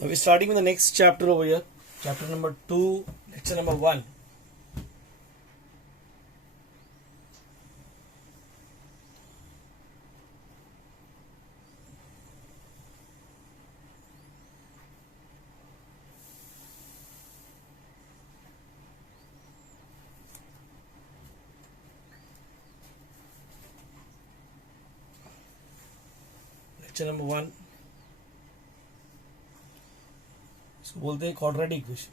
Now we're starting with the next chapter over here, chapter number 2, lecture number 1. Lecture number 1. इसको बोलते हैं quadratic equation.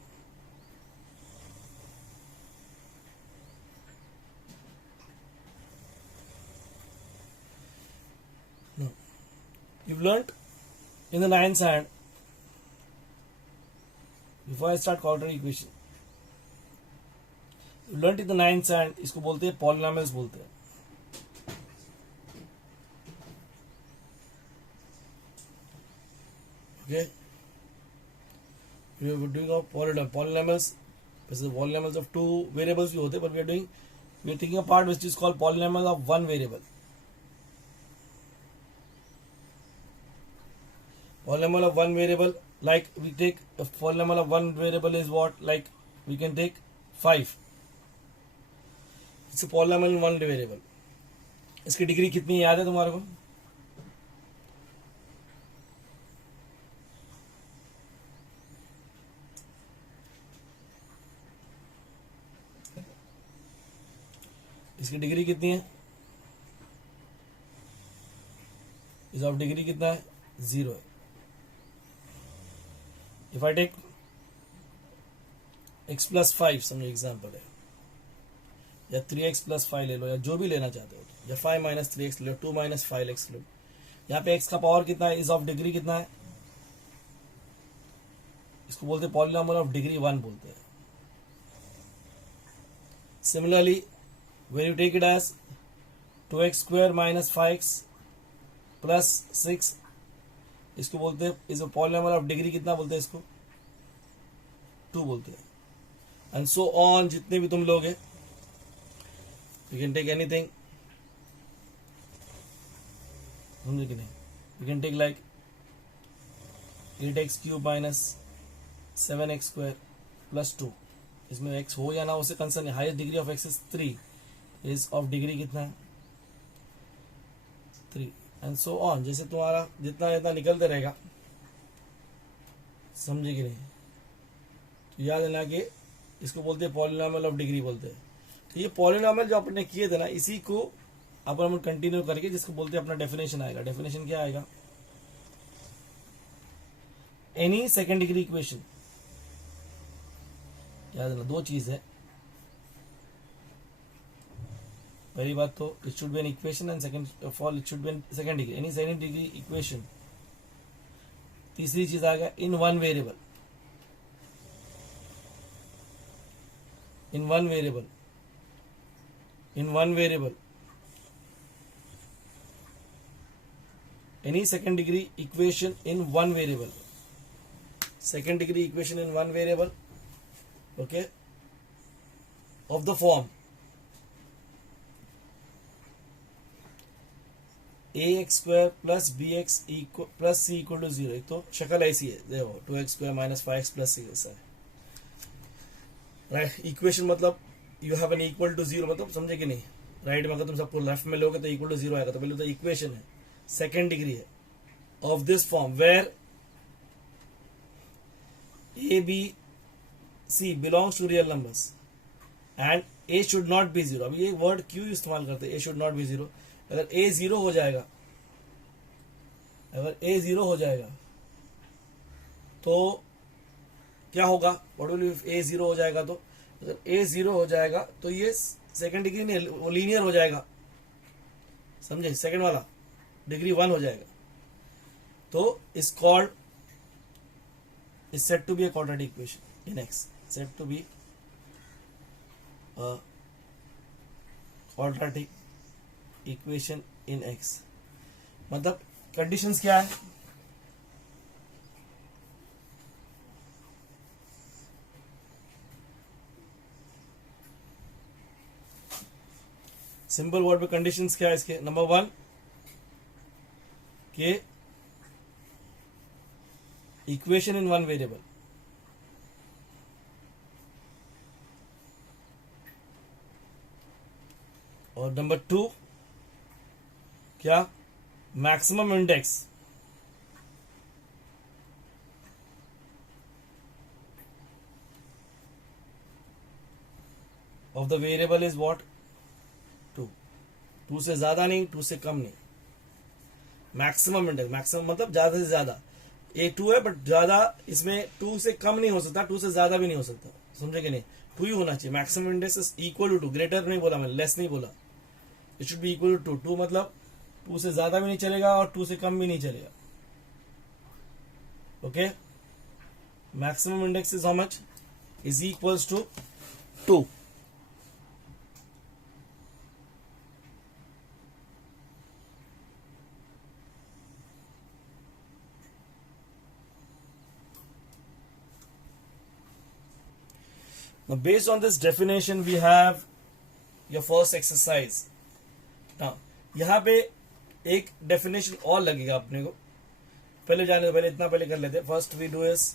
No. You've learnt in the 9th hand. Before I start quadratic equation, you learnt in the 9th hand. इसको बोलते हैं polynomials बोलते हैं. Okay. We are doing of polynomials. This is the polynomials of two variables भी होते हैं, but we are taking a part which is called polynomial of one variable. Polynomial of one variable, like we take a polynomial of one variable is what? Like we can take 5. It's a polynomial in one variable. इसकी degree कितनी याद है तुम्हारे को? इसकी degree कितनी है? इस ऑफ डिग्री कितना है? 0 है. If I take x plus 5, समझो एग्जाम्पल है, या 3x प्लस 5 ले लो, या जो भी लेना चाहते हो, या 5 माइनस 3x ले लो, 2 माइनस 5x ले लो. यहाँ पे x का पावर कितना है? इस ऑफ डिग्री कितना है? इसको बोलते हैं पॉलिनॉमियल ऑफ डिग्री 1 बोलते हैं. Similarly when you take it as 2x square minus 5x plus 6, इसको बोलते हैं, इस पॉलिनॉमियल ऑफ डिग्री कितना बोलते हैं? इसको 2 बोलते हैं. एंड सो ऑन, जितने भी तुम लोग हैं, यू कैन टेक एनीथिंग, समझे कि नहीं? You can take like 8x cube minus 7x square plus 2. इसमें x हो या ना, उससे कंसर्न है. Highest degree of x is 3. Is of degree कितना है? 3. एंड सो ऑन, जैसे तुम्हारा जितना जितना निकलते रहेगा, समझे कि नहीं? तो याद है ना कि इसको बोलते हैं पॉलिनॉमियल ऑफ डिग्री बोलते हैं. तो ये पॉलिनॉमियल जो अपने किए थे ना, इसी को अपन कंटिन्यू करके जिसको बोलते हैं अपना डेफिनेशन आएगा. डेफिनेशन क्या आएगा? Any second degree equation. याद है ना, दो चीज है. पहली बात तो it should be an equation, and second of all it should be an second degree, any second degree equation. तीसरी चीज आ गया in one variable. In one variable, in one variable, any second degree equation in one variable. Second degree equation in one variable, okay, of the form ax square plus bx plus c equal to 0. एक तो शक्ल ऐसी है, देखो 2x square minus 5x plus c ऐसा है, right? Equation मतलब you have an equal to 0, मतलब समझे कि नहीं? राइट में अगर तुम सबको लेफ्ट में लोगे तो इक्वल टू 0 आएगा. तो पहले तो इक्वेशन है, सेकेंड डिग्री है, of this form where a b c belongs to real numbers and a should not be 0. अब ये वर्ड क्यों इस्तेमाल करते हैं, a शुड नॉट बी 0? अगर a 0 हो जाएगा, अगर a 0 हो जाएगा तो क्या होगा? व्हाट विल a 0 हो जाएगा? तो अगर a 0 हो जाएगा तो ये सेकंड डिग्री नहीं, वो लीनियर हो जाएगा, समझे? सेकंड वाला डिग्री 1 हो जाएगा. तो इस called is said to be a quadratic equation in x, said to be a quadratic equation in x. मतलब कंडीशंस क्या है? सिंपल वर्ड पे कंडीशंस क्या है इसके? नंबर 1 के इक्वेशन इन वन वेरिएबल, और नंबर 2 क्या, maximum index of the variable is what, 2 से ज्यादा नहीं, 2 से कम नहीं। मैक्सिमम इंडेक्स, मैक्सिमम मतलब ज्यादा से ज्यादा, ये 2 है बट ज्यादा इसमें 2 से कम नहीं हो सकता, 2 से ज्यादा भी नहीं हो सकता, समझे कि नहीं, 2 ही होना चाहिए। Maximum index is equal to 2, greater नहीं बोला मैंने, लेस नहीं बोला, it should be equal to 2 मतलब 2 से ज्यादा भी नहीं चलेगा और 2 से कम भी नहीं चलेगा। Okay, maximum index is how much, is equals to 2। Now, based on this definition, we have your first exercise. Now, यहाँ पे एक डेफिनेशन और लगेगा अपने को, पहले जाने दो, पहले इतना पहले कर लेते हैं। फर्स्ट वी डू इज,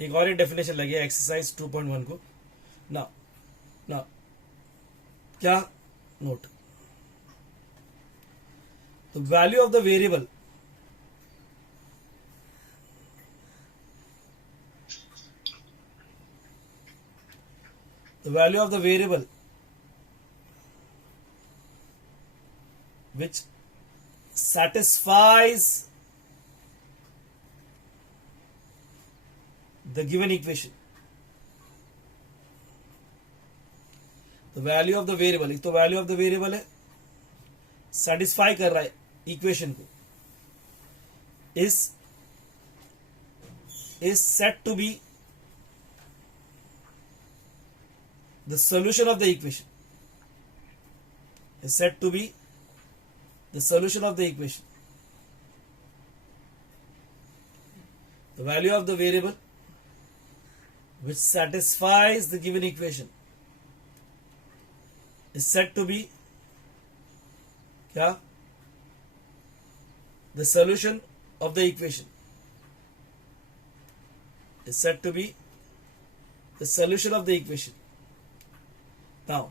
एक और एक डेफिनेशन लगेगा एक्सरसाइज 2.1 को। ना क्या note, the value of the variable which satisfies the given equation, the value of the variable, एक तो value of the variable है, satisfy कर रहा है equation को, is said to be the solution of the equation, is said to be the solution of the equation. The value of the variable which satisfies the given equation is said to be क्या, the solution of the equation, is said to be the solution of the equation. Now,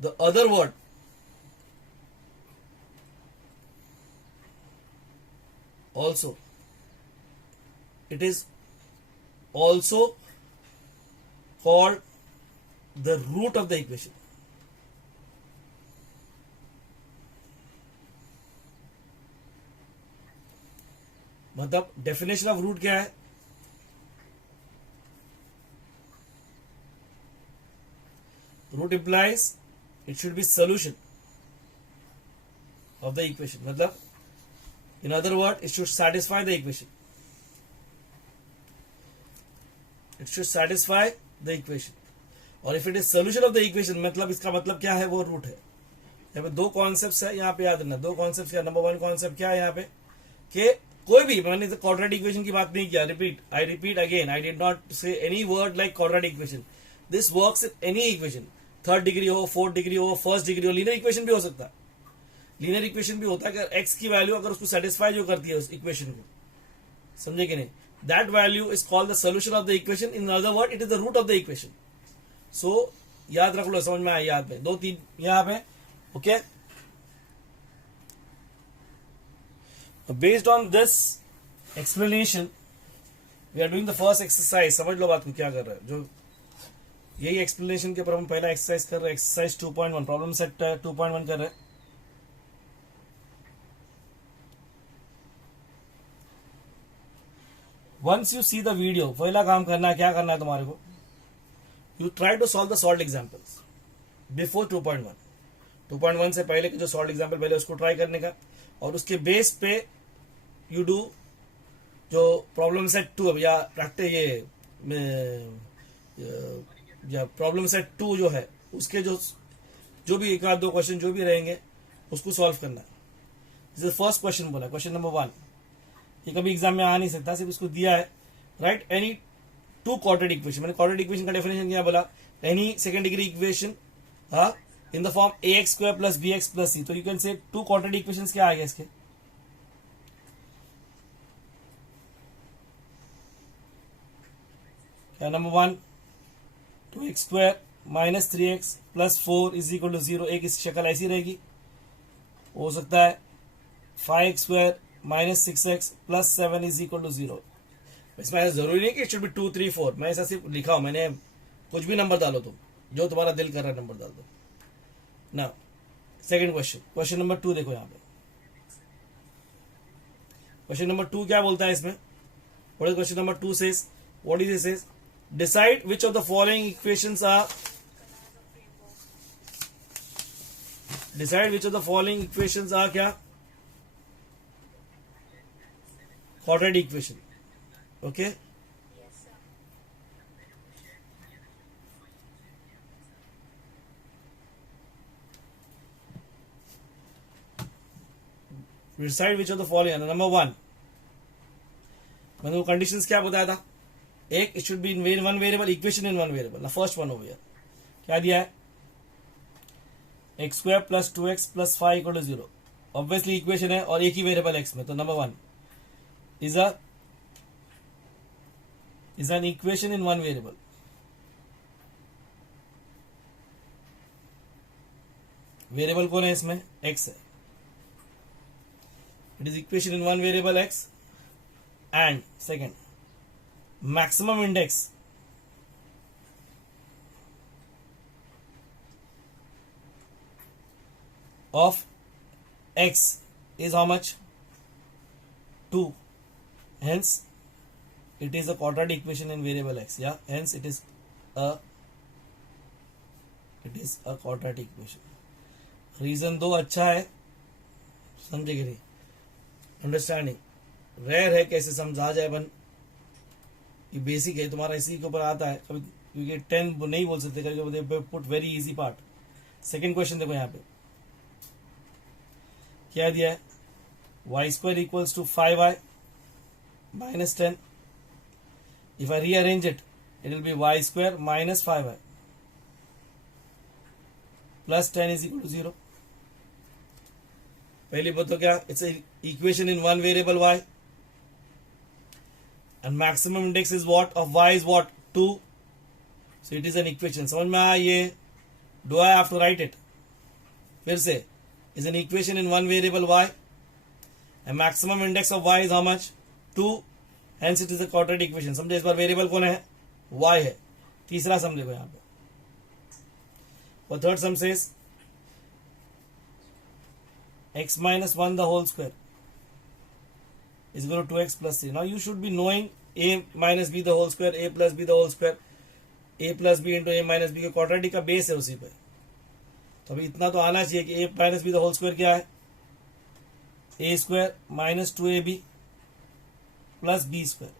the other word also, it is also called the root of the equation. मतलब definition of root क्या है, root implies it should be solution of the equation, मतलब in other words it should satisfy the equation, it should satisfy the equation, और if it is solution of the equation मतलब इसका मतलब क्या है, वो रूट है। यहाँ पे दो कॉन्सेप्ट्स है, यहाँ पे याद रखना दो कॉन्सेप्ट्स क्या। नंबर 1 कॉन्सेप्ट क्या है यहाँ पे कि कोई भी, मैंने क्वाड्रेटिक इक्वेशन की बात नहीं किया, I repeat again, I did not say any word like quadratic equation, this works in any equation, 3rd degree हो, 4th डिग्री हो, 1st डिग्री हो, लीनियर इक्वेशन भी हो सकता है। लीनियर इक्वेशन भी होता है कि एक्स की वैल्यू अगर उसको सेटिस्फाई जो करती है उस इक्वेशन को, समझे कि नहीं, that value is called the solution of the equation, in other word it is the root of the equation. So याद रख लो, समझ में आया, याद में 2-3 यहाँ पे। Okay, based on this explanation we are doing the first exercise. समझ लो बात को क्या कर रहा है, जो यही एक्सप्लेनेशन के ऊपर हम पहला एक्सरसाइज कर रहे हैं, एक्सरसाइज 2.1, प्रॉब्लम सेट 2.1 कर रहे हैं। Once you see the video, पहला काम करना है, क्या करना है तुम्हारे को, you try to solve the solve examples before 2.1। 2.1 से पहले के जो सॉल्व एग्जाम्पल पहले उसको ट्राई करने का, और उसके बेस पे यू डू जो प्रॉब्लम सेट 2 या प्रैक्टिस या प्रॉब्लम सेट 2 जो है उसके जो भी 1-2 क्वेश्चन जो भी रहेंगे उसको सॉल्व करना है। जैसे फर्स्ट क्वेश्चन बोला, क्वेश्चन नंबर 1, ये कभी एग्जाम में आ नहीं सकता, सिर्फ इसको दिया है, राइट, एनी 2 क्वाड्रेटिक इक्वेशन, मैंने क्वाड्रेटिक इक्वेशन का डेफिनेशन क्या बोला, any second degree equation in the form a x square plus b x plus c, तो you can say two quadratic equations क्या आ गया इसके, क्या number 1 2x square minus 3x plus 4 is equal to 0, एक इस शक्ल ऐसी रहेगी। हो सकता है 5x square minus 6x plus 7 is equal to 0। इसमें ऐसा जरूरी नहीं कि इट शुड बी 2 3 4, मैं ऐसा सिर्फ लिखा हूं, मैंने कुछ भी नंबर डालो तुम, जो तुम्हारा दिल कर रहा है नंबर डाल दो ना। सेकंड क्वेश्चन, क्वेश्चन नंबर 2 देखो यहाँ पे, क्वेश्चन नंबर 2 क्या बोलता है इसमें, what is question number 2 says, what is it says, decide which of the following equations are, decide which of the following equations are क्या, quadratic equation, okay. Decide which of the following, number 1 मैंने वो conditions क्या बताया था, एक it should be in one variable, equation in one variable, first one over here क्या दिया है, x square plus 2x plus 5 equal to 0, obviously equation है और एक ही वेरिएबल एक्स में, तो number 1 is an equation in one variable. Variable कौन है इसमें, x है, it is equation in one variable x, and second maximum index of x is how much, 2, hence it is a quadratic equation in variable x, yeah, hence it is a quadratic equation। Reason 2 अच्छा है, समझे कि नहीं, understanding rare है, कैसे समझा जाए बन, ये बेसिक है तुम्हारा, इसी के ऊपर आता है, कभी क्योंकि 10 नहीं बोल सकते, कभी put very easy part. Second question देखो यहाँ पे क्या दिया है, y square equals to 5y minus 10, if I rearrange it, it will be y square minus 5y plus 10 is equal to 0। पहली बात तो क्या, it's a equation in one variable y and maximum index is what of y is what, 2, so it is an equation। समझ में आया ये, do I have to write it, फिर से is an equation in one variable y and maximum index of y is how much, 2, hence it is a quadratic equation। समझे, इस बार variable कौन है, y है। तीसरा सम देखो यहाँ पे, और third some says x minus 1 the whole square is equal to 2x plus 3। now you should be knowing a minus b the whole square, a plus b the whole square, a plus b into a minus b के quadratic का base है उसी पे, तो अभी इतना तो आना चाहिए कि a minus b the whole square क्या है, a square minus 2ab plus b square,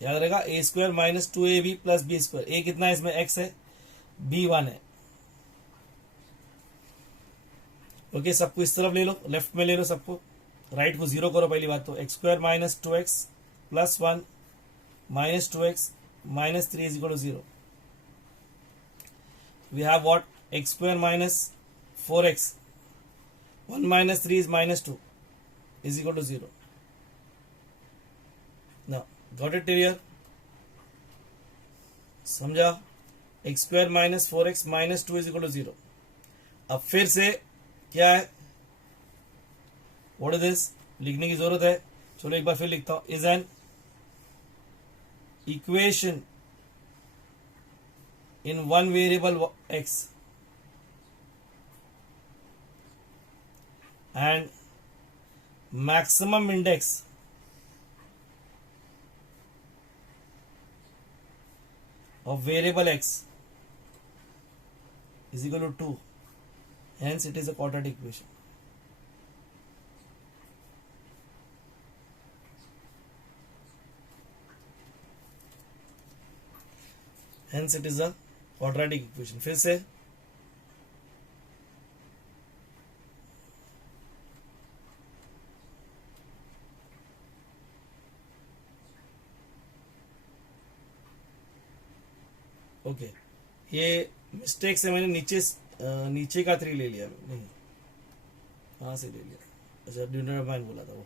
याद रहेगा, a square minus 2ab plus b square, a कितना है इसमें, x है, b 1 है, ओके। सबको इस तरफ ले लो, लेफ्ट में ले लो सबको, राइट को 0 करो पहली बात तो, x square minus 2x plus 1 minus 2x minus 3 is equal to 0। We have what, x square minus 4x 1 minus 3 is minus 2 is equal to 0। now got it clear, समझा, x square minus 4x minus 2 is equal to 0। अब फिर से क्या है, what is this, लिखने की जरूरत है, चलो एक बार फिर लिखता हूं, is an equation in one variable x and maximum index of variable x is equal to 2, hence it is a quadratic equation। hence it is a quadratic equation। फिर से ओके, ये मिस्टेक से मैंने नीचे का 3 ले लिया, नहीं कहाँ से ले लिया, अच्छा डिटरमाइन बोला था, वो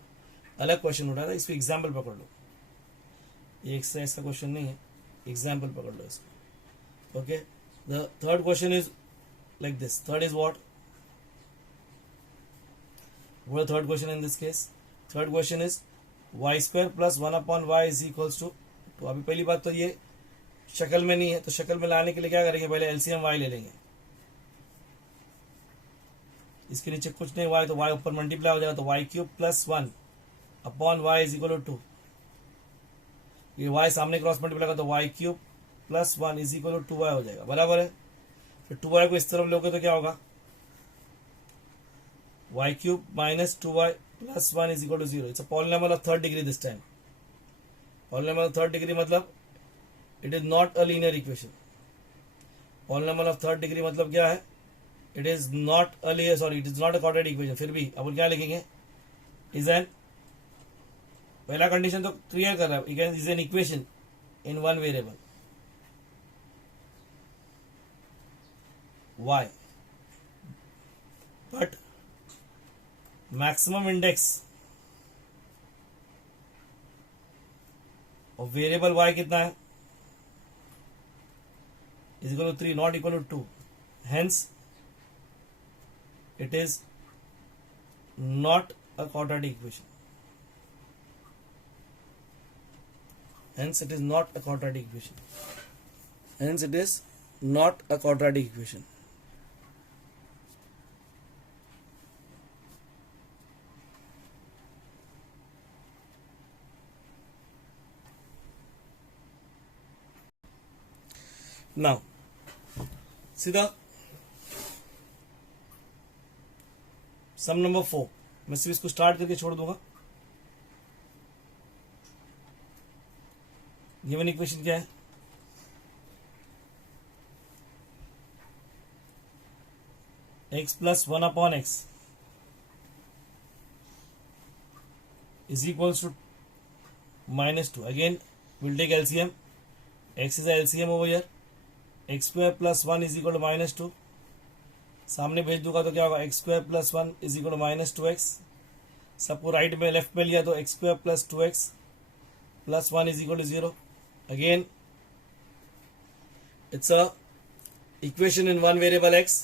अलग क्वेश्चन उठा था, इसको एग्जाम्पल पकड़ लो, ये एक्सरसाइज का क्वेश्चन नहीं है, एग्जाम्पल पकड़ लो इसको. Okay, the third question is like this. Third is what the third question in this case? Third question is y square plus 1 upon y is equals to. तो अभी पहली बात तो ये शक्ल में नहीं है, तो शक्ल में लाने के लिए क्या करेंगे, पहले एलसीएम y ले लेंगे. इसके नीचे कुछ नहीं y, तो y ऊपर मल्टीप्लाई हो जाएगा, तो y cube plus 1 upon y is equal to 2. ये y सामने क्रॉस मल्टीप्लाई का, तो y cube plus 1 is equal to 2y हो जाएगा, बराबर है. फिर 2y को इस तरफ लोगे तो क्या होगा, y cube minus 2y plus 1 is equal to 0. It's a polynomial of third degree this time. Polynomial of third degree मतलब it is not a linear equation. Polynomial of third degree मतलब क्या है, it is not a linear, sorry, it is not a quadratic equation. फिर भी अब क्या लिखेंगे, is an, पहला कंडीशन तो क्लियर कर रहा है, is an equation in one variable y, but maximum index of variable y कितना है, is equal to 3, not equal to 2. Hence it is not a quadratic equation. Hence it is not a quadratic equation. Hence it is not a quadratic equation. Now सीधा some number 4, मैं सिर्फ इसको start करके छोड़ दूंगा. Given equation क्या है, x plus 1 upon x is equals to -2. Again will take LCM. x is LCM over here. X square plus 1 is equal to -2. सामने भेज दूंगा तो क्या होगा, x square plus 1 is equal to -2x. सबको right में लेफ्ट में लिया तो x square plus 2x plus 1 is equal to 0. Again it's a equation in one variable x.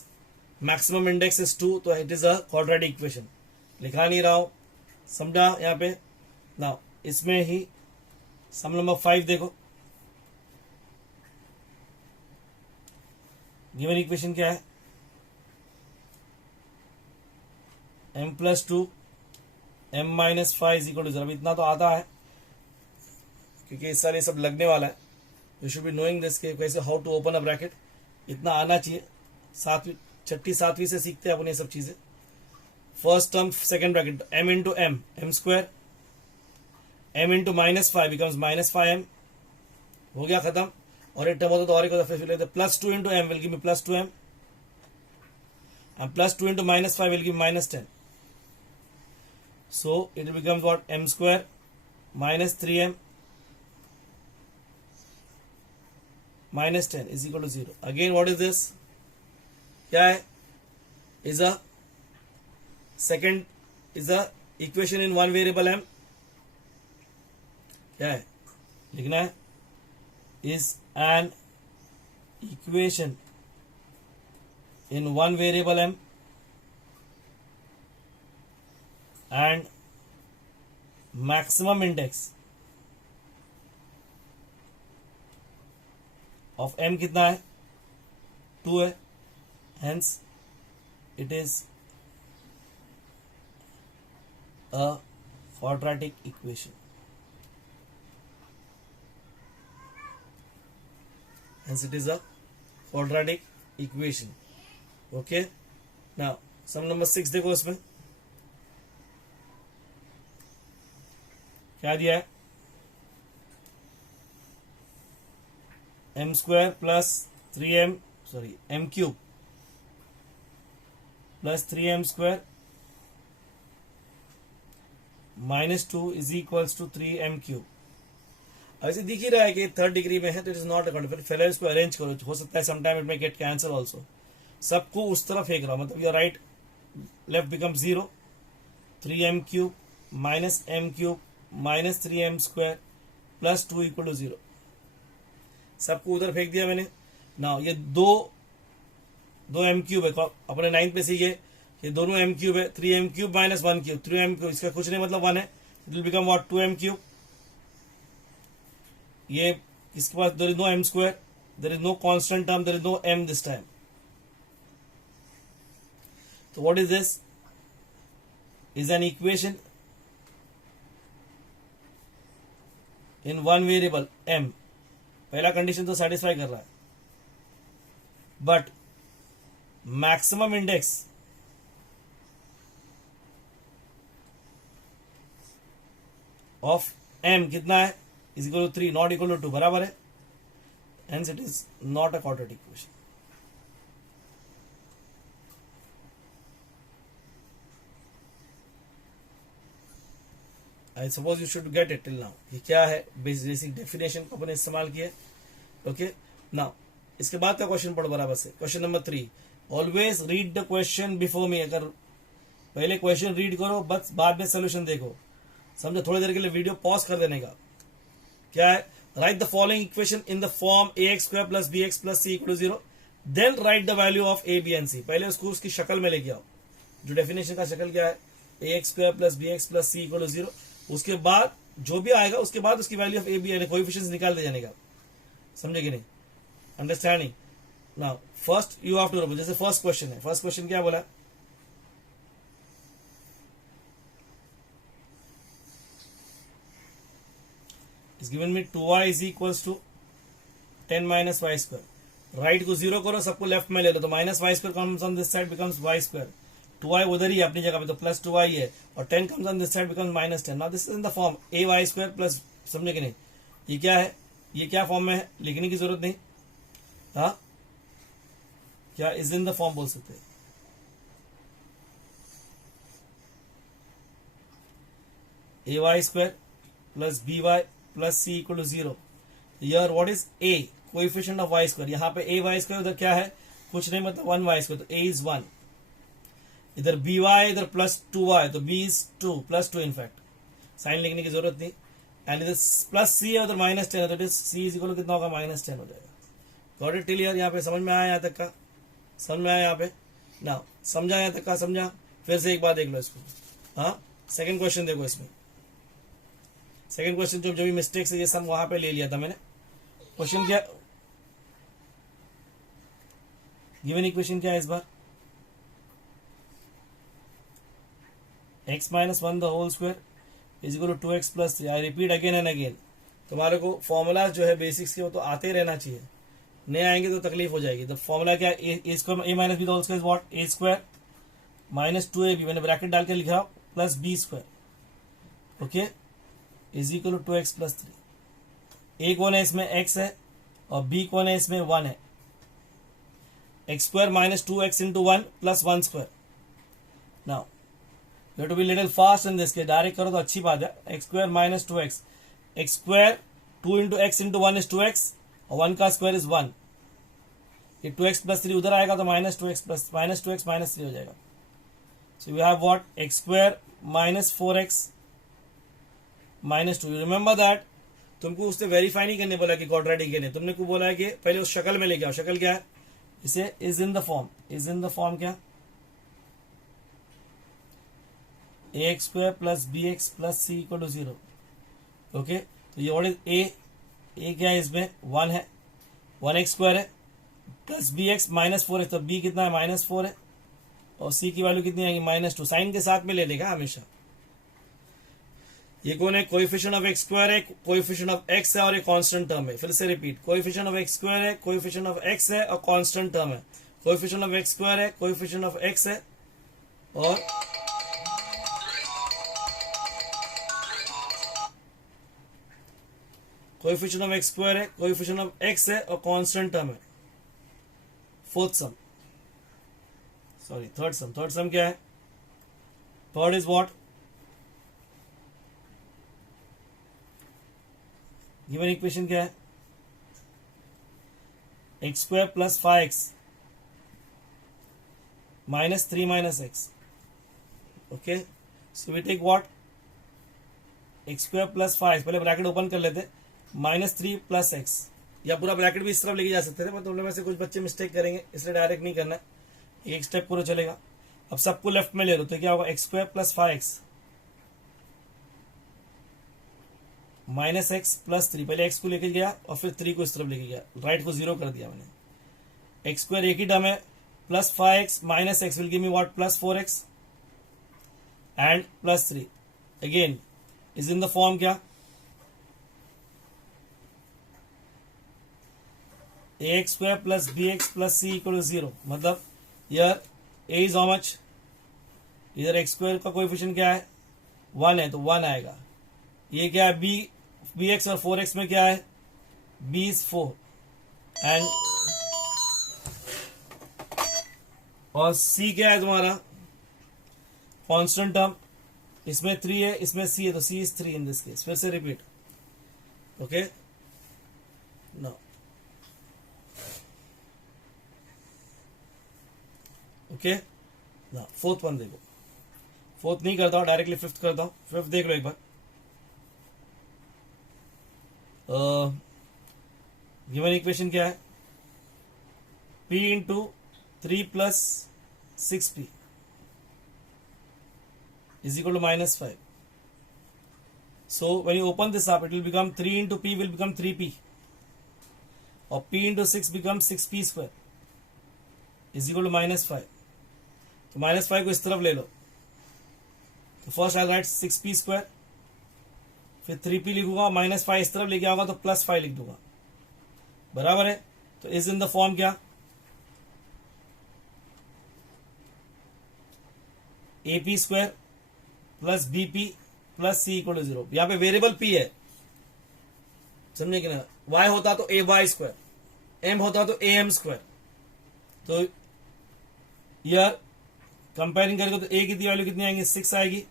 Maximum index is 2, तो it is a quadratic equation. लिखा नहीं रहा हूं, समझा यहाँ पे ना. इसमें ही सम नंबर 5 देखो. गिवन इक्वेशन क्या है, m plus 2 m minus 5 is equal to 0. अब इतना तो आता है क्योंकि इस साल ये सब लगने वाला है. You should be knowing this के कैसे how to open a bracket, इतना आना चाहिए. 6वीं 7वीं से सीखते हैं अपन ये सब चीजें. First term second bracket, m into m, m square, m into -5 becomes -5m. हो गया खत्म. और एक टर्म होता तो और एक होता, फिर plus 2 into m will give me plus 2m, and plus 2 into -5 will give -10. So it becomes what, m square minus 3m minus 10 is equal to 0. Again what is this, क्या है, is a second, is a equation in one variable m. क्या है लिखना है, is an equation in one variable m and maximum index of m कितना है, 2 है. hence it is a quadratic equation. Hence it is a quadratic equation. Okay, now sum number 6 देखो. इसमें क्या दिया है, m square plus 3m, sorry m cube plus 3m square -2 is equals to 3m cube. ऐसे दिख ही रहा है कि थर्ड डिग्री में है तो it is not a quadratic. फिर पहले इसको अरेंज करो, हो सकता है sometime it may get cancel also. सबको उस तरफ फेंक रहा हूं, मतलब your right left become 0, 3m cube minus m cube minus 3m square plus 2 equal to 0। सबको उधर फेंक दिया मैंने। ना ये दो m क्यूब है, अपने 9th पे सीखे, ये दोनों m क्यूब है। 3m cube minus 1 cube, 3m cube, इसका कुछ नहीं मतलब 1 है, it will become what 2m cube. ये इसके पास there is no m square, there is no constant term, there is no m this time. तो what is this? Is an equation in one variable m। पहला condition तो satisfy कर रहा है, but maximum index of m कितना है? Is equal to 3, not equal to 2, बराबर है। Hence it is not a quadratic equation. I suppose you should get it till now. ये क्या है? बेसिक डेफिनेशन को अपने इस्तेमाल किए। ओके, नाउ इसके बाद का क्वेश्चन पढ़ो बराबर से। Question number 3, always read the question before me. अगर पहले क्वेश्चन रीड करो, बस बाद में सोल्यूशन देखो, समझो। थोड़ी देर के लिए वीडियो पॉज कर देने का। क्या है? Write the following equation in the form ax square plus bx plus c equal to 0, then write the value of a b and c। पहले उसको उसकी शक्ल में लेके आओ। जो डेफिनेशन का शक्ल क्या है? ax square plus bx plus c equal to 0। उसके बाद जो भी आएगा उसके बाद उसकी वैल्यू ऑफ a b यानी कोएफिशिएंट्स निकाल दे जाने का। समझे कि नहीं? Understanding? Now first you have to, जैसे फर्स्ट क्वेश्चन है, फर्स्ट क्वेश्चन क्या बोला? Is given me 2y is equals to 10 minus y square. Right को 0 करो, सबको लेफ्ट में ले लो, तो minus y square comes on this side becomes y square. 2y उधर ही है अपनी जगह पे, तो प्लस 2y है, और 10 comes on this side becomes minus 10। Now this is in the form a y square plus, समझे कि नहीं? ये क्या है? ये क्या फॉर्म में है? लिखने की जरूरत नहीं। हाँ, क्या इज इन द फॉर्म बोल सकते हैं? A y square plus b y plus c equal to 0। यर what is a? Coefficient of y square. यहाँ पे a y स्क्वायर, उधर क्या है? कुछ नहीं, मतलब 1 y स्क्वायर, तो a इज 1। इधर बी वाई, इधर प्लस 2y, तो b is 2, plus 2 in fact, sign लिखने की जरूरत नहीं। एंड इधर प्लस c है, उधर माइनस 10 है, तो it is c is equal to कितना होगा? माइनस 10 हो जाएगा। Got it till here? यहाँ पे समझ में आया? यहाँ तक का समझ में आया? यहाँ पे ना समझा? यहाँ तक का समझा? फिर से एक बार देख लो इसको। हाँ, सेकंड क्वेश्चन देखो। इसमें सेकंड क्वेश्चन जो भी मिस्टेक्स है ये सब वहां पे ले लिया था मैंने। क्वेश्चन क्या गिवन? इक्वेशन क्या है इस बार? x minus 1 the whole square is equal to 2x plus 3। I repeat again and again, तुम्हारे को फॉर्मूला जो है बेसिक्स के वो तो आते रहना चाहिए, नहीं आएंगे तो तकलीफ हो जाएगी। तो फॉर्मूला क्या है? A square a minus b the whole square is what? a square minus 2ab, मैंने ब्रैकेट डाल के लिखा plus b square, okay, is equal to 2x plus 3। a कौन है इसमें? x है, और b कौन है इसमें? 1 है। x square minus 2x into 1 plus 1 square. Now you have to be little fast in this के, डायरेक्ट करो तो अच्छी बात है। x square minus 2x, x square 2 into x into 1 is 2x, और 1 का स्क्वायर इज 1। ये 2x प्लस 3 उधर आएगा तो minus 2x plus minus 2x minus 3 हो जाएगा। So you have what? x square minus 4x minus 2। Remember that तुमको उससे वेरीफाई नहीं करने बोला कि क्वाड्रेटिक है, नहीं, तुमने को बोला है कि पहले उस शक्ल में लेके आओ। शक्ल क्या है? इसे is in the form, is in the form क्या? ax square plus bx plus c equal to 0। Okay, तो ये व्हाट इज a क्या है इसमें? 1 है, 1x स्क्वायर है, प्लस bx माइनस 4 है, तो b कितना है? माइनस 4 है, और c की वैल्यू कितनी आएगी? माइनस 2। साइन के साथ में ले लेगा हमेशा। ये कौन है? कोएफिशिएंट ऑफ x स्क्वायर है, कोएफिशिएंट ऑफ x है, और एक कांस्टेंट टर्म है। फिर से repeat, coefficient of x square है, कोएफिशिएंट ऑफ x है, और कांस्टेंट टर्म है। कोएफिशिएंट ऑफ x स्क्वायर है, कोएफिशिएंट ऑफ x है, और कोएफिशिएंट ऑफ x स्क्वायर है, कोएफिशिएंट ऑफ x है, और कांस्टेंट टर्म है। फोर्थ सम, सॉरी थर्ड सम। थर्ड सम क्या है? Third is what? Given equation क्या है, x square plus 5x minus 3 minus x. Okay, so we take what, x square plus 5, पहले bracket open कर लेते, -3 प्लस एक्स, या पूरा ब्रैकेट भी इस तरफ लेके जा सकते थे, पर तुम लोग में से कुछ बच्चे मिस्टेक करेंगे इसलिए डायरेक्ट नहीं करना है, एक स्टेप पूरा चलेगा. अब सबको लेफ्ट में ले लो तो क्या होगा, x square plus 5x minus x plus 3, पहले एक्स को लेके गया और फिर 3 को इस तरफ लेके गया, राइट को 0 कर दिया मैंने. एक्स स्क्वायर एक ही टर्म है, plus 5x minus x will give me what, plus 4x and plus 3 again is in the form क्या, ax square plus bx plus c equal to 0. मतलब यार a इज हाउ मच, इधर x square का coefficient क्या है 1 है तो 1 आएगा. ये क्या है bx और 4x में क्या है, b इज 4 एंड और c क्या है तुम्हारा कांस्टेंट टर्म, इसमें 3 है इसमें c है तो c is 3 in this case. फिर से रिपीट. ओके नो, ओके ना, फोर्थ वन देखो, फोर्थ नहीं करता हूं डायरेक्टली फिफ्थ करता हूं. फिफ्थ देख लो एक बार. गिवन इक्वेशन क्या है, p into 3 plus 6p is equal to -5. So when you open this up, it will become 3 into p will become 3p, or p into 6 becomes 6p square is equal to -5. तो -5 को इस तरफ ले लो, तो first आई right 6p square, फिर 3p लिखूंगा, -5 इस तरफ लेके आऊंगा तो +5 लिख दूंगा, बराबर है. तो इज इन द फॉर्म क्या, ap square plus bp plus c equal to 0. यहां पे वेरिएबल p है, समझे कि ना, y होता तो ay स्क्वायर, m होता तो am स्क्वायर. तो यार कंपेयरिंग करेंगे तो a की वैल्यू कितनी आएंगी, 6 आएगी,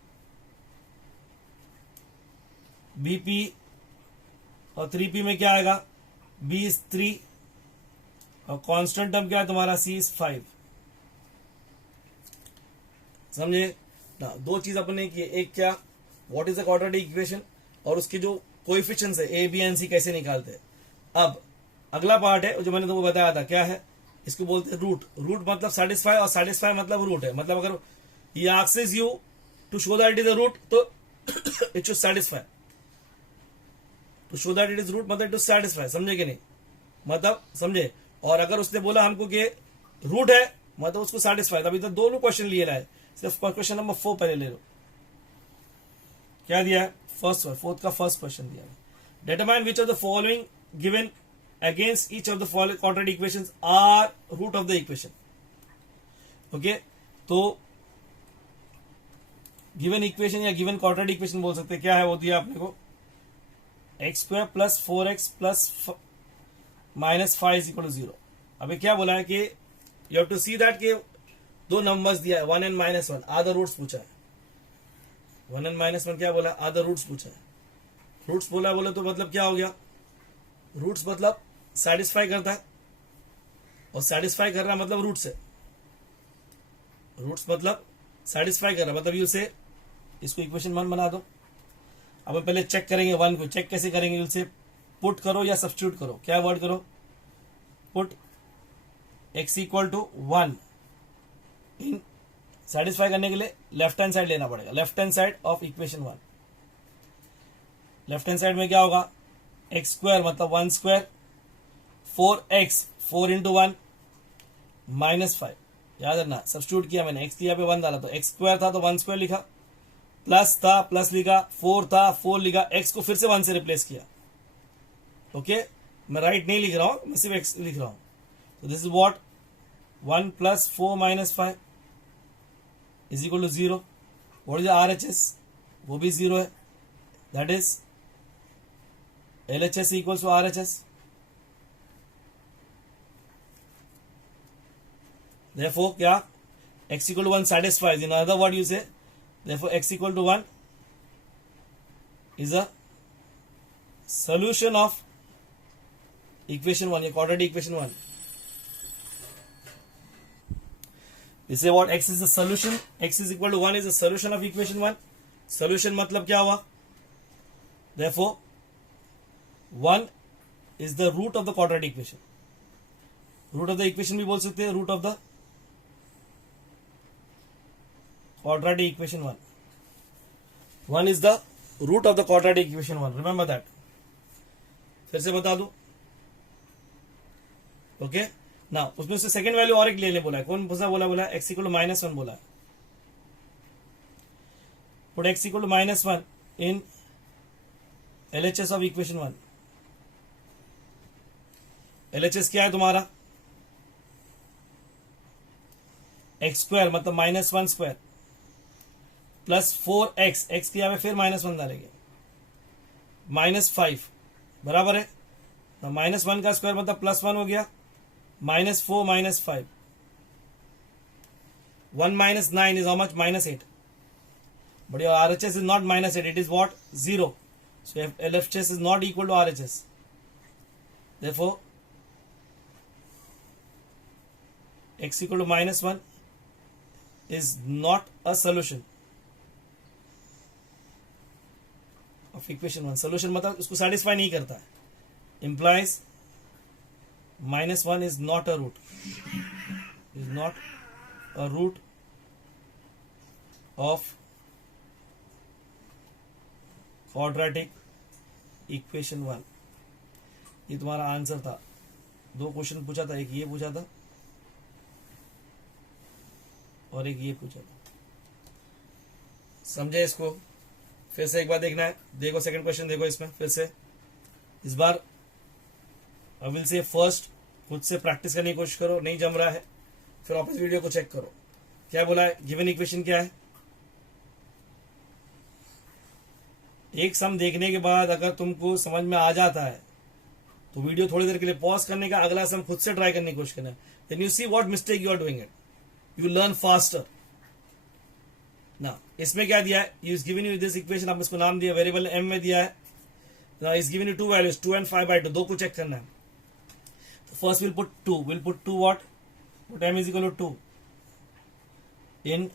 bp और 3p में क्या आएगा, b इज 3 और कांस्टेंट टर्म क्या है तुम्हारा, c इज 5. समझे ना, दो चीज अपन ने की, एक क्या, what is the quadratic equation, और उसके जो कोएफिशिएंट्स है a b एंड c कैसे निकालते हैं. अब अगला पार्ट है जो मैंने तुमको बताया था, क्या है, इसको बोलते हैं रूट. रूट मतलब सेटिस्फाई, और सेटिस्फाई मतलब रूट है. मतलब अगर ये asks you to show that it is a root तो it should satisfy. To show that it is root मतलब टू सेटिस्फाई, समझे कि नहीं, मतलब समझे. और अगर उसने बोला हमको कि रूट है मतलब उसको सेटिस्फाई. अभी तो दोनों क्वेश्चन लिए रहा है, सिर्फ क्वेश्चन नंबर 4 पहले ले लो. क्या दिया है, फर्स्ट फोर्थ का फर्स्ट क्वेश्चन दिया है, determine which of the following given against each of the following quadratic equations are root of the equation. ओके, तो गिवन इक्वेशन या गिवन क्वाड्रेटिक इक्वेशन बोल सकते हैं, क्या है वो दिया आपने को, x square plus 4x plus -5 is equal to 0. अभी क्या बोला है कि you have to see that के दो नंबर्स दिया है, 1 एंड -1, आधा रूट्स पूछा है. 1 एंड -1 क्या बोला, आधा रूट्स पूछा है. रूट्स बोला तो मतलब क्या हो गया, रूट्स मतलब सेटिस्फाई करता है, और सेटिस्फाई कर रहा है मतलब रूट्स है. रूट्स मतलब सेटिस्फाई कर रहा है, मतलब यू से इसको इक्वेशन 1 बना दो. अब हम पहले चेक करेंगे 1 को. चेक कैसे करेंगे, यू से पुट करो या सब्स्टिट्यूट करो. क्या वर्ड करो, put x equal to 1 in, satisfy करने के लिए लेफ्ट हैंड साइड लेना पड़ेगा, left hand side of equation 1. Left hand side में क्या होगा, एक्स स्क्वायर मतलब 1 स्क्वायर, 4x 4 इंटू 1 -5. याद रखना, सब्स्टिट्यूट किया मैंने, x की यहाँ पे 1 डाला तो x स्क्वायर था तो 1 स्क्वायर लिखा, प्लस था प्लस लिखा, 4 था 4 लिखा, x को फिर से 1 से रिप्लेस किया. ओके, मैं राइट नहीं लिख रहा हूं, मैं सिर्फ x लिख रहा हूं. तो this is what, 1 plus 4 -5 is equal to 0. What is RHS, वो भी 0 है, that is LHS equals to RHS. Therefore क्या, x equal to 1 satisfies. In other word you say, therefore x equal to 1 is a solution of equation 1, ये quadratic equation 1. We say what x is the solution, x is equal to 1 is the solution of equation 1. Solution मतलब क्या हुआ? Therefore 1 is the root of the quadratic equation. Root of the equation भी बोल सकते हैं, root of the quadratic equation 1. 1 is the root of the quadratic equation 1. Remember that. फिर से बता दूं. ओके ना, उसमें से सेकंड वैल्यू और एक लेने बोला है. कौन सा बोला x इक्वल टू -1 बोला है. Put x equal to -1 in LHS of equation 1. LHS क्या है तुम्हारा? x स्क्वायर मतलब -1 स्क्वायर प्लस 4x, x किया है फिर -1 डालेंगे, -5 बराबर है. -1 का स्क्वायर मतलब +1 हो गया, -4 -5. 1 minus 9 is how much? -8. But your RHS is not -8, it is what? 0. So if LHS is not equal to RHS. Therefore, x equal to -1 is not a solution of equation 1. Solution मतलब उसको satisfy नहीं करता है. Implies -1 is not a root. Is not a root of quadratic equation 1. ये तुम्हारा answer था. 2 question पूछा था, एक ये पूछा था और एक ये पूछा था. समझे इसको? फिर से एक बार देखना है. देखो सेकंड क्वेश्चन देखो इसमें फिर से. इस बार आई विल से फर्स्ट खुद से प्रैक्टिस करने की कोशिश करो. नहीं जम रहा है फिर वापस वीडियो को चेक करो. क्या बोला है? गिवन इक्वेशन क्या है? एक सम देखने के बाद अगर तुमको समझ में आ जाता है तो वीडियो थोड़ी देर के लिए पॉज करने का, अगला सम खुद से ट्राई करने की कोशिश करना है. Then you see what mistake you are doing it. You learn faster. ना इसमें क्या दिया है? You is given you this equation, आप इसको नाम दिया, वेरिएबल m में दिया है. ना is given you 2 values 2 and 5/2. 2 को चेक करना है. तो first will put 2. Will put 2 what? Put m is equal to 2 in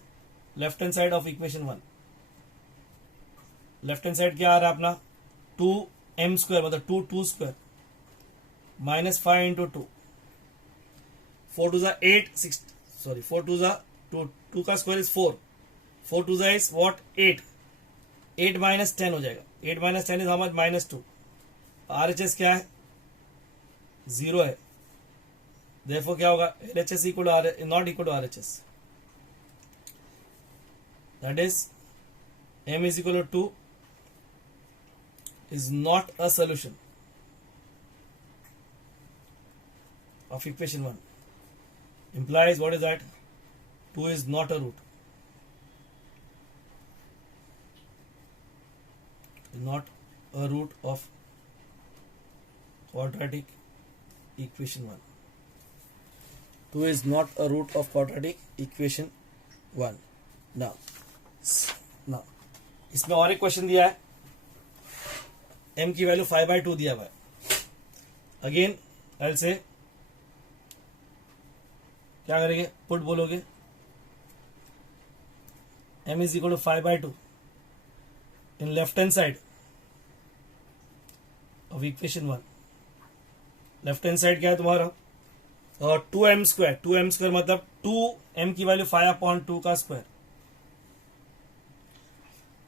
left hand side of equation 1. Left hand side क्या आ रहा है अपना? 2m स्क्वायर मतलब 2 स्क्वायर -5 इंटू 2. 4 2 8 6 सॉरी 4 2 2 का square is 4. 4 2 is what? 8. 8 minus 10 हो जाएगा. 8 minus 10 is how much? -2. RHS क्या है? 0 है. Therefore क्या होगा? LHS equal to not equal to RHS. That is m is equal to 2 is not a solution of equation 1. Implies what is that? 2 is not a root. Not a root of quadratic equation 1. 2 is not a root of quadratic equation 1. Now इसमें और एक question दिया है. m की वैल्यू 5/2 दिया हुआ है. अगेन एल से क्या करेंगे? पुट बोलोगे m is equal to 5/2 in left hand side of equation 1. Left hand side क्या है तुम्हारा? 2m square. 2m स्क्वायर मतलब 2m की वैल्यू 5/2 का स्क्वायर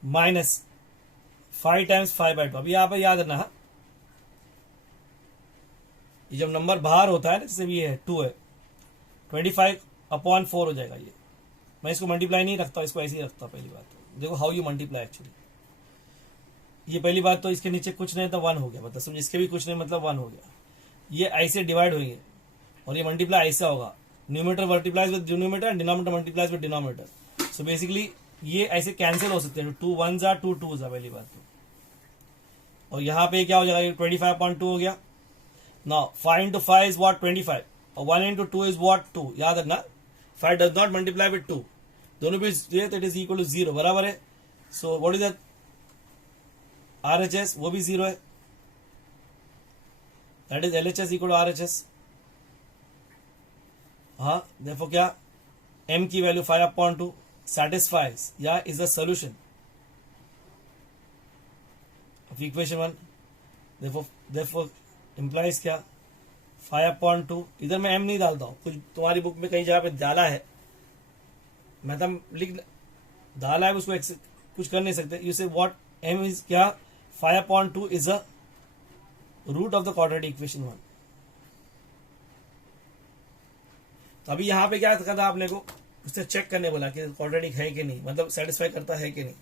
माइनस 5 टाइम्स 5/2. अभी यहाँ पर याद रखना है, ये जब नंबर बाहर होता है ना, जैसे भी ये है 2 है, 25/4 हो जाएगा. ये मैं इसको मल्टीप्लाई नहीं रखता, इसको ऐसे ही रखता. पहली बात तो देखो हाउ यू मल्टीप्लाई एक्चुअली. ये पहली बात तो इसके नीचे कुछ नहीं तो 1 हो गया, मतलब समझ, इसके भी कुछ नहीं मतलब 1 हो गया. ये ऐसे डिवाइड होंगे और ये मल्टीप्लाई ऐसा होगा. Numerator multiplies with denominator and denominator multiplies with denominator. So basically ये ऐसे कैंसिल हो सकते हैं. 2 1s are 2 2s are पहली बात तो. और यहाँ पे क्या हो जाएगा? ये 25/2 हो गया. Now 5 into 5 is what? 25. और 1 into 2 is what? 2. याद रखना 5 does not multiply with 2. दोनों भी इट इज इक्वल टू 0 बराबर है. So what is that? RHS वो भी 0 है. That is LHS equal to RHS. हाँ, देखो क्या m की वैल्यू 5/2 satisfies या is a solution of equation 1. therefore implies क्या 5/2. इधर मैं m नहीं डालता हूँ, कुछ तुम्हारी बुक में कहीं जगह पे डाला है, मैं तो लिख डाला है, उसको कुछ कर नहीं सकते. यू से व्हाट m इज क्या 5/2 is a root of the quadratic equation 1. तो अभी यहाँ पे क्या करना आपने को, उससे चेक करने बोला कि क्वाड्रेटिक है कि नहीं, मतलब सेटिस्फाई करता है कि नहीं.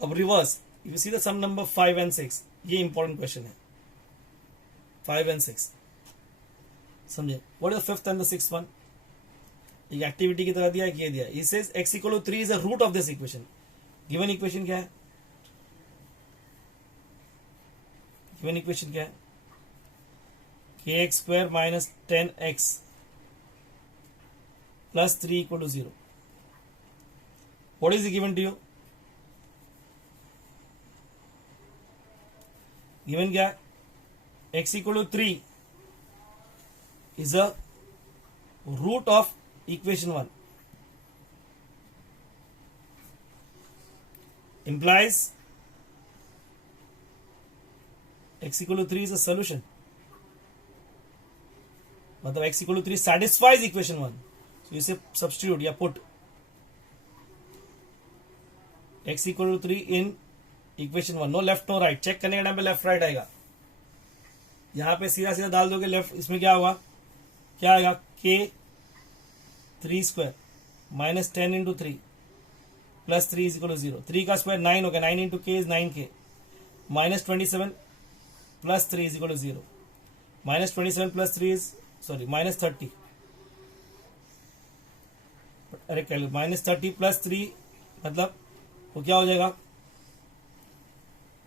अब reverse, you see the sum number 5 and 6, ये इंपॉर्टेंट क्वेश्चन है. 5 and 6 समझे. What is the fifth and the sixth one. एक एक्टिविटी की तरह दिया है कि ये दिया. It says x equal to 3 is the root of this equation. Given equation क्या है, गिवन इक्वेशन क्या है, kx square minus 10x plus 3 equal to 0. What is given to you, given क्या है, x equal to 3 is a root of equation 1. implies x equal to 3 is a solution. मतलब x equal to 3 satisfies equation 1. So इसे substitute या put x equal to 3 in equation 1. No left no right. Check करने के time पे left right आएगा. यहां पे सीधा सीधा डाल दोगे लेफ्ट, इसमें क्या होगा, क्या आएगा, k 3 square minus 10 into 3 plus 3 is equal to 0. 3 का स्क्वायर 9 हो गया, 9 into k is 9k minus 27 plus 3 is equal to 0. Minus 27 plus 3 is sorry minus 30. अरे क्या, माइनस 30 प्लस 3 मतलब वो क्या हो जाएगा,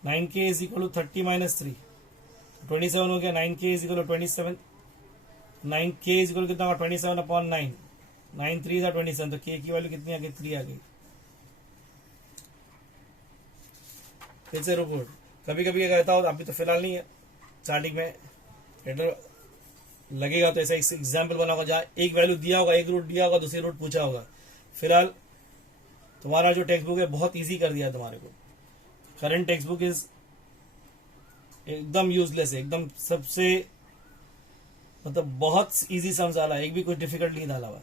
9k is equal to 30 minus 3 27 हो गया. 9k is equal to 27, 9k is equal कितना होगा 27/9. 9 3 था 27, तो k की वैल्यू कितनी आ गई, 3 आ गई. फिर से रिपोर्ट कभी कभी क्या कहता हो, अभी तो फिलहाल नहीं है, स्टार्टिंग में लेटर लगेगा तो ऐसा एग्जाम्पल बना होगा जहाँ एक वैल्यू दिया होगा, एक रूट दिया होगा, दूसरी रूट पूछा होगा. फिलहाल तुम्हारा जो टेक्स्ट बुक है बहुत इजी कर दिया तुम्हारे को. करंट टेक्स्ट बुक इज एकदम यूजलेस है, एकदम सबसे मतलब बहुत इजी समझ आ रहा है, एक भी कुछ डिफिकल्ट नहीं डाला हुआ.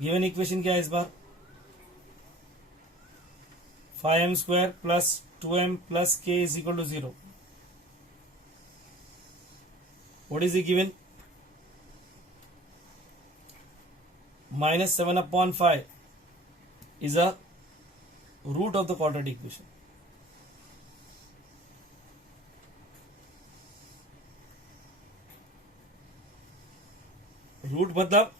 गिवन इक्वेशन क्या है इस बार, 5m square plus 2m plus k is equal to 0. What is the given, minus 7/5 is a root of the quadratic equation. Root मतलब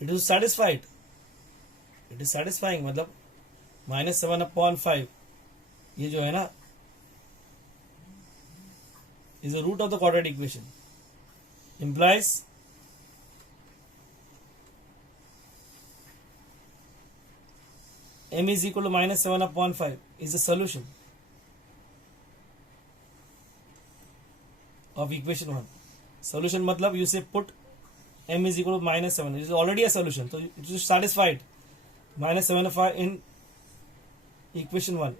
it is satisfied, it is satisfying, मतलब minus 7/5 ये जो है ना is a root of the quadratic equation. implies m is equal to minus 7/5 is a solution of equation 1. Solution मतलब you say put m is equal to minus 7. It is already a solution, so it is satisfied. minus 7/5 in equation 1.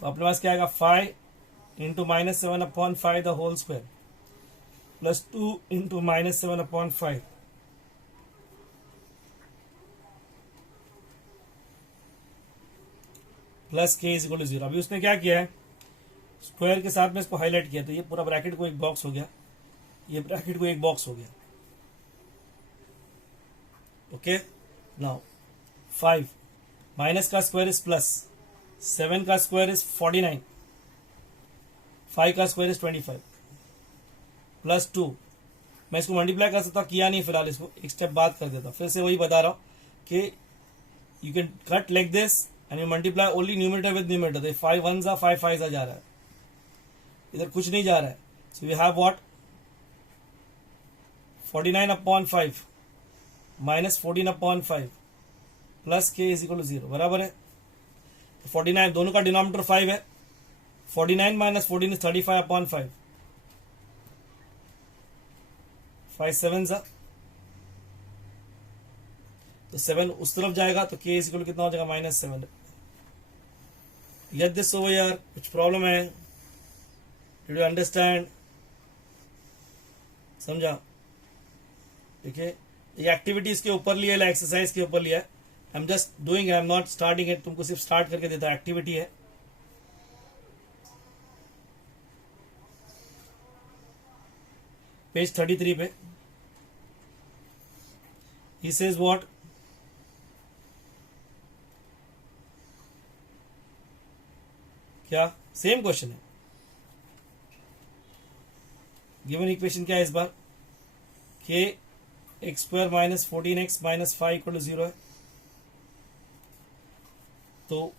तो अपने पास क्या आएगा, 5 into minus 7/5 the whole square plus 2 into minus 7/5 plus k is equal to 0. अभी उसने क्या किया है, square के साथ में इसको हाईलाइट किया, तो ये पूरा ब्रैकेट को एक बॉक्स हो गया, ये ब्रैकेट को एक बॉक्स हो गया. ओके, नाउ 5 माइनस का स्क्वायर इज प्लस, 7 का स्क्वायर इज 49, 5 का स्क्वायर इज 25 प्लस 2. मैं इसको मल्टीप्लाई कर सकता, किया नहीं फिलहाल, इसको एक स्टेप बाद कर देता. फिर से वही बता रहा हूं कि you can cut like this and you multiply only numerator with numerator. तो 5 1s 5 5s जा रहा है, इधर कुछ नहीं जा रहा है. So we have what, 49/5 minus 14/5 plus k is equal to 0 बराबर है. 49 दोनों का डिनोमिनेटर 5 है, 49 minus 14 is 35 upon 5. 5 sevens are, तो 7 उस तरफ जाएगा तो k इज इक्वल कितना हो जाएगा -7. गेट दिस ओवर यार. कुछ प्रॉब्लम है? Did you understand? समझा? ठीक है. ये एक्टिविटी इसके ऊपर लिया है, एक्सरसाइज के ऊपर लिया है. I am just doing, I am not starting it. तुमको सिर्फ स्टार्ट करके देता है. एक्टिविटी है. पेज 33 पे he says what? क्या सेम क्वेश्चन है. गिवन इक्वेशन क्या है इस बार? k x square minus 14x minus 5 equal to 0 है. तो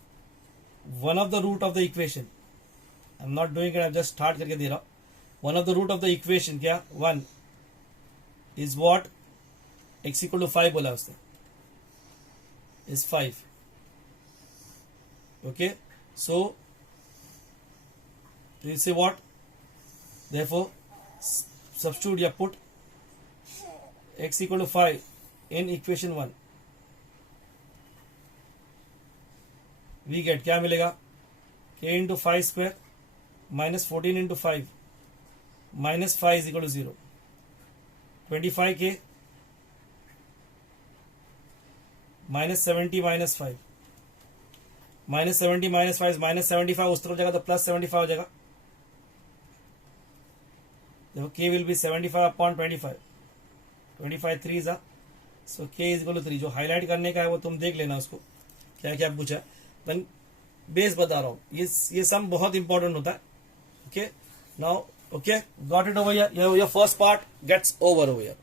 one of the root of the equation, I am not doing it, I just start करके दे रहा हूं. One of the root of the equation क्या? 1 is what? x equal to 5 बोला उसने, is 5. Okay, so you say what? Therefore substitute या put x equal to 5 in equation 1. we get क्या मिलेगा? k into 5 square minus 14 into 5 minus 5 is equal to 0. 25k minus 70 minus 5 minus 70 minus 5 is minus 75. उस तरफ जाएगा तो plus 75 हो जाएगा. देखो k will be 75 upon 25. 25 3 जा, so k is equal to 3. जो हाईलाइट करने का है वो तुम देख लेना उसको क्या क्या पूछा. मैं बेस बता रहा हूँ. ये सम बहुत इंपॉर्टेंट होता है. Okay, now okay, got it over here. Your first part gets over here.